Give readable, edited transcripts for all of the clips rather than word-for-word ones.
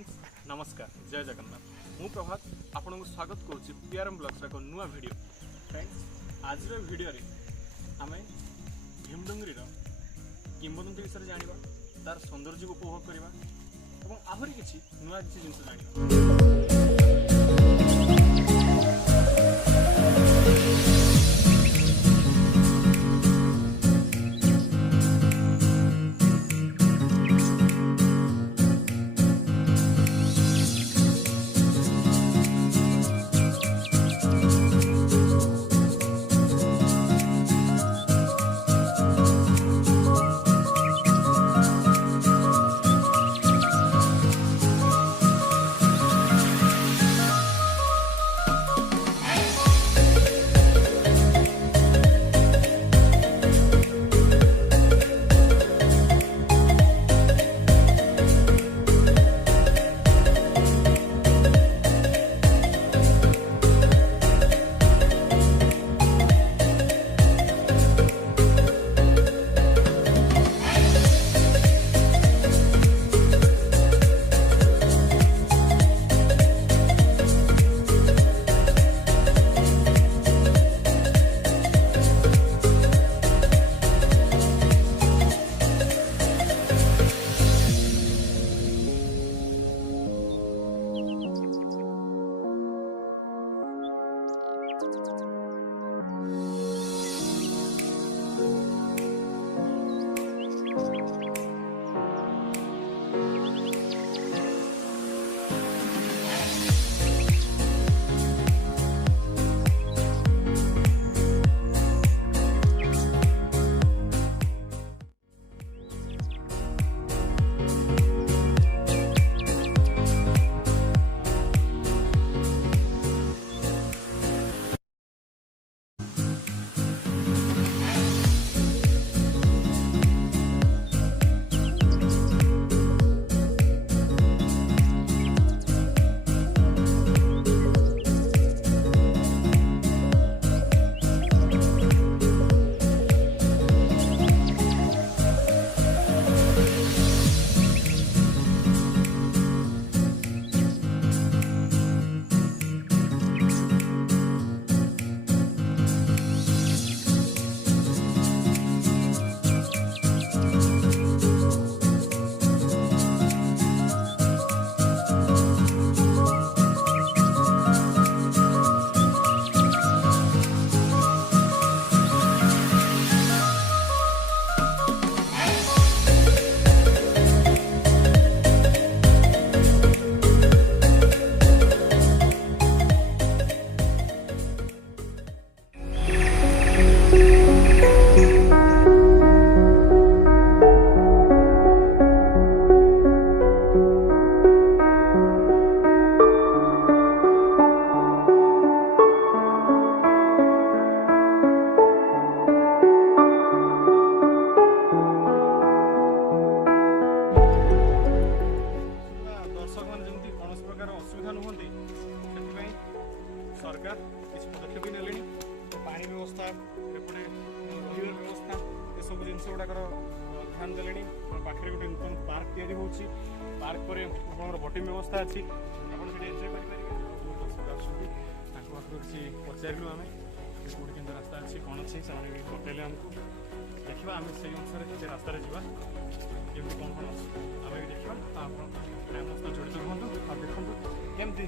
Friends नमस्कार जय जगन्नाथ मु प्रभात आपन को स्वागत करुच्ची PRM ब्लॉग्स एक नुआ वीडियो। फ्रेंड्स आज वीडियो रे आम भीमडुंगरी किंवदंती विषय जाना तार सौंदर्य को उपभोग करवा और आहरी किसी नुआ किसी जिन जाना। सरकार किसी पदक्षेप ने पानी व्यवस्था एपटे रही व्यवस्था ये सब जिन गुड़ाक ध्यान दे पाखे गोटे नूतन पार्क या पार्क पर बोटिंग व्यवस्था अच्छी आप एंजय करेंगे। दर्शक आसपास किसी पचारू आम कौट के रास्ता अच्छी कौन अच्छी से बतले आमको देखा आम से अनुसार से रास्तार जावा केमी कौन कौन आम भी देखा आप जड़ित रुहतु आ देखु केमती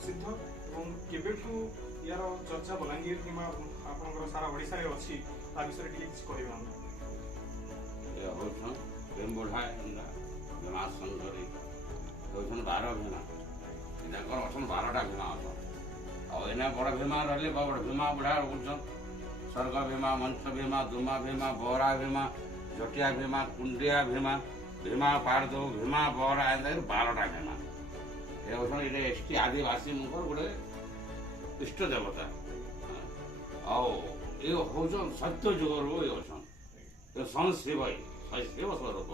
प्रसिद्ध एवं केबेठू यार चर्चा बलांगीर कि आपनकर सारा ओडिसा रे अछि ता विषय टिके किछ कहबा हम ये होछन प्रेम बढ़ा इंदा भीमा संगरी होछन 12 भीमा इना कर होछन 12टा भीमा होछन और एना बड़ भीमा रहले बड़ भीमा बुढ़ा होछन स्वर्ग भीमा मंच भीमा दुमा भीमा बोरा भीमा झटिया भीमा कुंडिया भीमा भीमा पारदो भीमा बोरा एंदा 12टा भीमा ये होछन इने एसटी आदिवासी मुकर गुडे इष्ट देवता आओ ये होछन सत्य जुगरो ये होछन ये संशिव शिव स्वरूप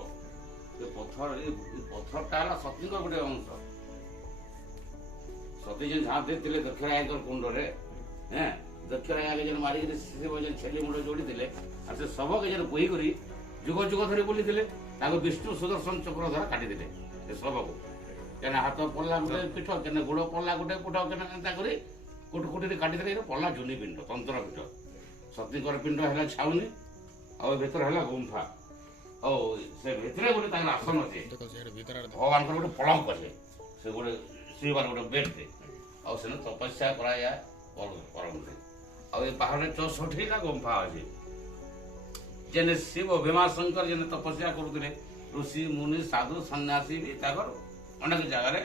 ये पत्थरटा है सती गोटे अंश सती जेन झाँप देते दक्षिणायक कुंड रे दक्षिणायक जेन मारिक शिव जेन छेली मुंड जोड़ी से शव के जेन बोही करी जुग जुग धरी बुली विष्णु सुदर्शन चक्र द्वारा काटिदे शव को केना हाथ पड़ला गोटे पीठ केना गोड़ पड़ला गोटे पुठ केना करी कुट कुटी काटिदे पड़ला जुनी पिंड तंत्र पीठ सतीकर पिंड है छाउनी और भीतर है गुंफा और से भितर गोटे आसन अच्छे भगवान गोटे पलंक अच्छे से गोटे श्रीवार गोटे बेड थे और से तपस्या कराया करते और पहाड़ 64 गुंफा अच्छे जेने शिव भीमाशंकर जेने तपस्या करुले ऋषि मुनि साधु सन्यासी भी अनेक जगह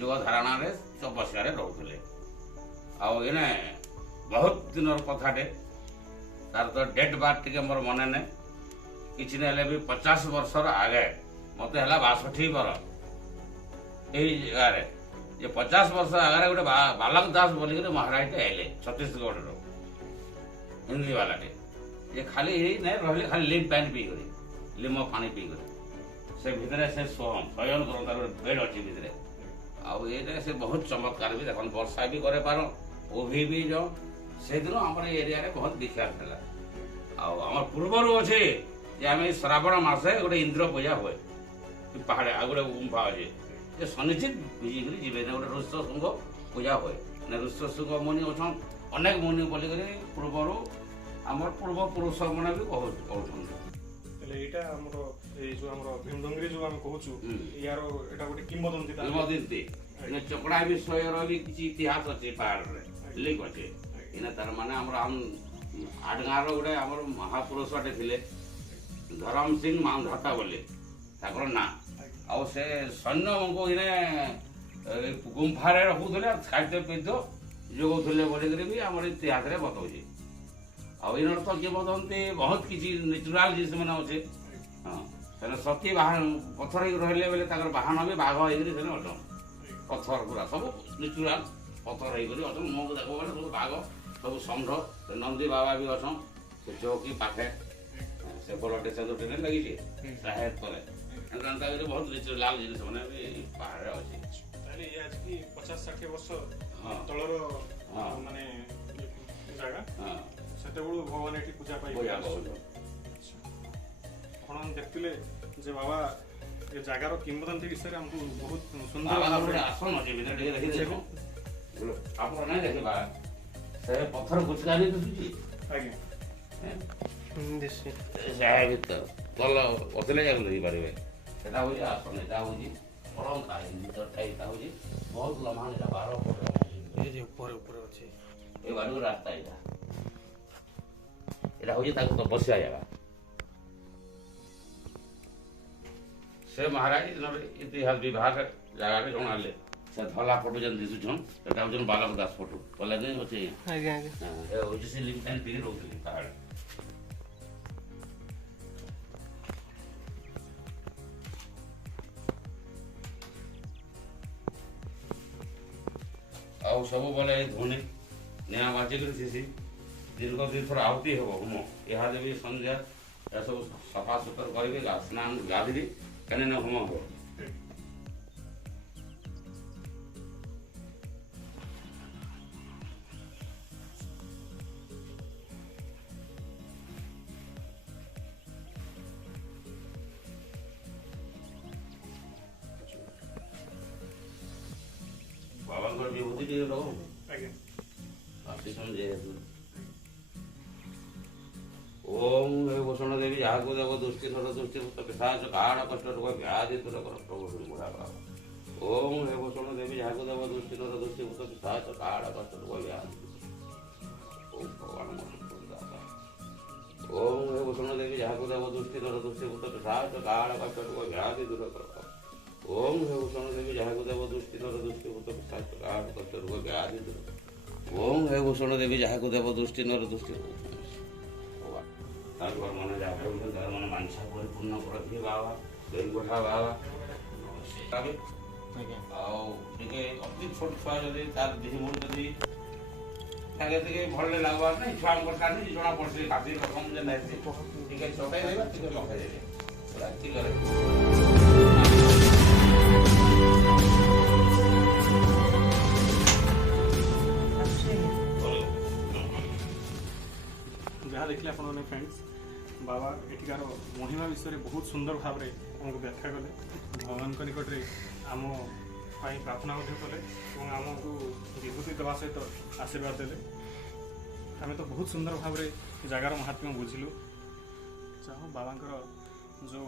योग धारणा तपस्या रोते आने बहुत दिन कथाटे तार तो डेट बार टे मोर मन ना कि भी 50 वर्ष आगे मत है 62 वर्ष यही जगार ये 50 वर्ष आगे गोटे बालक दास बोलिक महाराज आइले छत्तीसगढ़ हिंदी वाला ये खाली रही खाली लिम पानी पी कर लिम पानी पी कर से भितर से शयन कर बेड अच्छी भितर आउ ये से बहुत चमत्कार भी देख वर्षा भी करे पार ओभी भी जो से दिन आम एरिया रे बहुत विख्यात है आम पूर्वर अच्छे आम श्रावण मसे गोटे इंद्र पूजा हुए पहाड़ आ गए गुंफा अच्छे सुनिश्चित भिजिक जी गोटे ऋष सिंह पूजा हुए ऋष सिंह मुनि अच्छा अनेक मुनि बोलिक पूर्वर आम पूर्व पुरुष मैंने भी भीमडंगरी जो आम कहूँ यार एटा गोटे किंवदंती किंवदंती चकड़ा विषय भी किसी इतिहास अच्छे पहाड़ में लिख अच्छे इन तार माने आडगाँव गोटे आम महापुरुषटे थे धरम सिंह माउंधाता बोले ना आउ से सैन्य को इने गुंफा रखुले खाद्य पेद्य जोगुले बोलिक भी आम इतिहास बताऊे आउ इन तो किंवदंती बहुत किसी नेचुराल जिन मैंने अच्छे हाँ सती बाहन पथर रही बेले बाहन भी बाघ हो पथर पूरा सब नेचुराल पथर हो मुँह देख बोले सब बाघ सब षंढ नंदी बाबा भी अच्छा से चौकी पाखे से बलटे से दुटे लगी साहेब तले बहुत नेचुराल जिन मैंने पहाड़ अच्छे आज की 50-60 वर्ष तलर माने जगह से भगवान ये पूजा पाई देखते जे बाबा ये जगार किंवदंती विषय हमको बहुत सुंदर आसन अच्छे आप नहीं देखे से पत्थर कुचकानी दिशुची तल बसले जाक देखी पारे सेटा हूँ आसन यहाँ हूँ पलंका भीतर हूँ बहुत लम्हा 12 फुट अच्छे ये बारू रास्ता यहाँ हूँ तपस्या जगह से महाराज इतिहास विभाग जगह जनाले से धला फोटो जन दिशुन सेटा हूँ बालक दास फोटो पहले नहीं अच्छे से लिम पानी पी रोकते पहाड़ आउ सब बोले धुनी निया बाजिक दीर्घ 2 थर आहुति हे होम यहाँ भी संध्या सब सफा सुतर करेंगे स्नान गाधी कहने होम हो बाबा विभूति टे रहो ओम भूषण देवी जहाँ देव दुष्टि सर दुष्टि पिशाच काड़ कष्ट रोग व्याधि दूर कर प्रभु बुढ़ा ओम हे भूषण देवी जहाँ देव दृष्टि नर दृष्टि भूत पिशाच काल कष्ट व्याधि ओम भगवान ओम हे भूषण देवी जहाँ देव दृष्टि नर दृष्टि भूत पिशाच काल कष्ट व्याधि दूर करो ओम हे भूषण देवी जहाँ देव दृष्टि नर दृष्टि भूत पिशाच काल कष्ट व्याधि दूर ओम हे भूषण देवी जहाँ देव दृष्टि नर दृष्टि तार मन जहाँ मन मांसा परिपूर्ण कर दिए बाबा दही कोठा बाबा अति छोट छुआ जदि तार देह मुड़ जदि भल लगवार नहीं छुआ नहीं जना पड़े खासी रकम जेना चटाई देवा लखाई जहाँ देखले आपने फ्रेंड्स बाबा एठिकार महिमा विषय में बहुत सुंदर भाव में आमको व्याख्या कले भगवान निकट में आम प्रार्थना कले और आमको विभूति देवा सहित आशीर्वाद देले आम तो बहुत सुंदर भाव में जगार महात्म्य बुझिलु चाहूँ बाबा जो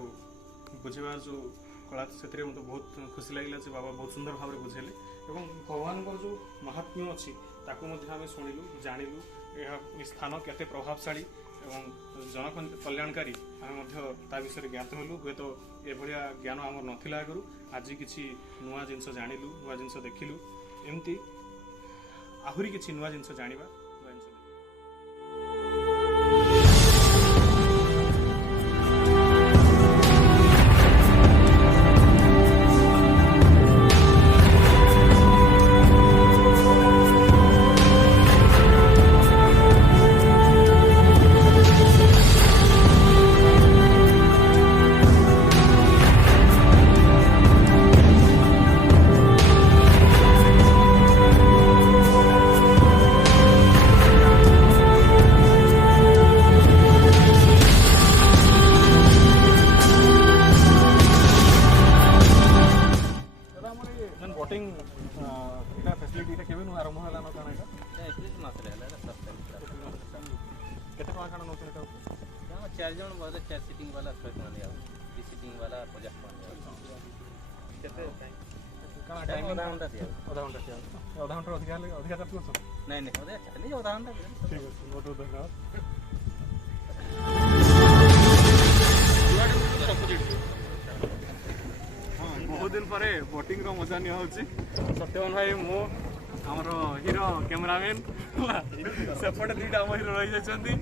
बुझेबार जो कला से मतलब बहुत खुशी लगे बाबा बहुत सुंदर भाव में बुझेले और भगवान जो महात्म्य अच्छी ताकू आम शुणिलु जानिलु यह स्थान केते प्रभावशाली एवं जन कल्याणकारी आम विषय ज्ञात हलु हे तो एभलिया ज्ञान आमर नथिला आगु आज किसी नुआ जिनस जानिलु नुआ जिनस देखिलु एमती आहुरी किसी नुआ जिनस जानिबा चार जन बोले 4 सीटिंग वाला 100 टका लिया 2 सीटिंग वाला 50 टका केते टाइम आधा घंटा दिया आधा घंटा अधिकार नहीं नहीं आधा घंटा ठीक है बहुत बहुत धन्यवाद बहुत दिन पर बोटिंग मजा नि सत्यवान भाई मो आमर हीरो कैमरामैन सेपटे 2टा आम हीरो रही जाइछंती